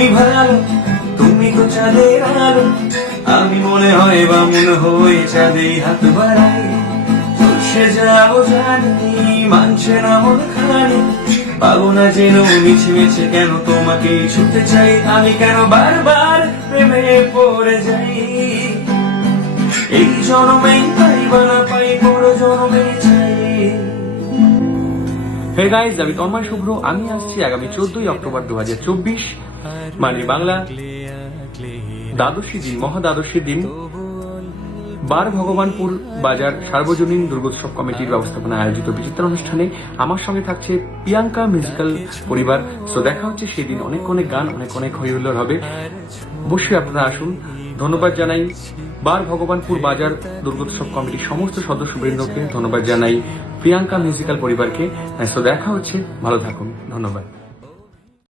তুমি ভালো, তুমি তো চাঁদের আলো, আমি মনে হয় বা মনে হয়ে চাঁদে হাত বাড়াই। চলছে যাবো জানি, মানছে না মন খানি, পাবো না যেন মিছে মিছে কেন তোমাকে ছুটতে চাই। আমি কেন বারবার প্রেমে পড়ে যাই, এই জন্মেই পাই বা না পাই, বড় জন্মে চাই। হে গাইজ, আমি তন্ময় শুভ্র। আমি আসছি আগামী 14ই অক্টোবর 2024, মানে বাংলা দ্বাদশী দিন, মহাদ্বাদশীর দিন বার ভগবানপুর বাজার সার্বজনীন দুর্গোৎসব কমিটির ব্যবস্থাপনায় আয়োজিত বিচিত্র অনুষ্ঠানে আমার সঙ্গে থাকছে প্রিয়াঙ্কা মিউজিক্যাল পরিবার। তো দেখা হচ্ছে সেদিন। অনেক অনেক গান, অনেক অনেক হইহুল্লোড় হবে। অবশ্যই আপনারা আসুন। ধন্যবাদ জানাই বার ভগবানপুর বাজার দুর্গোৎসব কমিটির সমস্ত সদস্যবৃন্দকে, ধন্যবাদ জানাই প্রিয়াঙ্কা মিউজিক্যাল পরিবারকে। তো দেখা হচ্ছে, ভালো থাকুন, ধন্যবাদ।